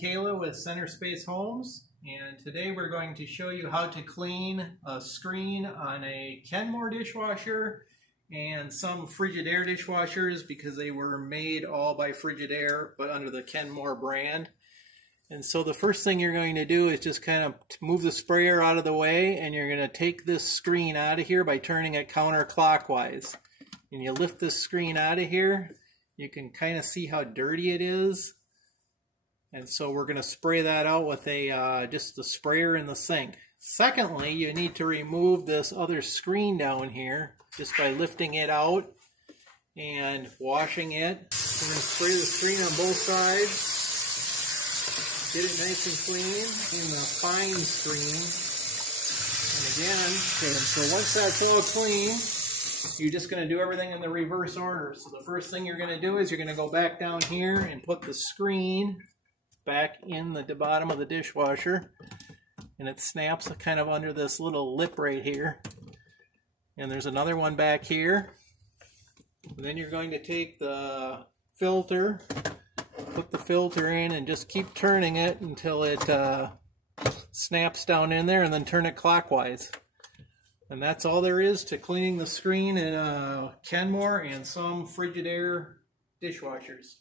Kayla with Centerspace Homes, and today we're going to show you how to clean a screen on a Kenmore dishwasher and some Frigidaire dishwashers because they were made all by Frigidaire but under the Kenmore brand. And so the first thing you're going to do is just kind of move the sprayer out of the way, and you're going to take this screen out of here by turning it counterclockwise. And you lift this screen out of here, you can kind of see how dirty it is. And so we're going to spray that out with just the sprayer in the sink. Secondly, you need to remove this other screen down here just by lifting it out and washing it. We're going to spray the screen on both sides. Get it nice and clean in the fine screen. And again, so once that's all clean, you're just going to do everything in the reverse order. So the first thing you're going to do is you're going to go back down here and put the screen back in the bottom of the dishwasher, and it snaps kind of under this little lip right here. And there's another one back here. And then you're going to take the filter, put the filter in, and just keep turning it until it snaps down in there, and then turn it clockwise. And that's all there is to cleaning the screen in Kenmore and some Frigidaire dishwashers.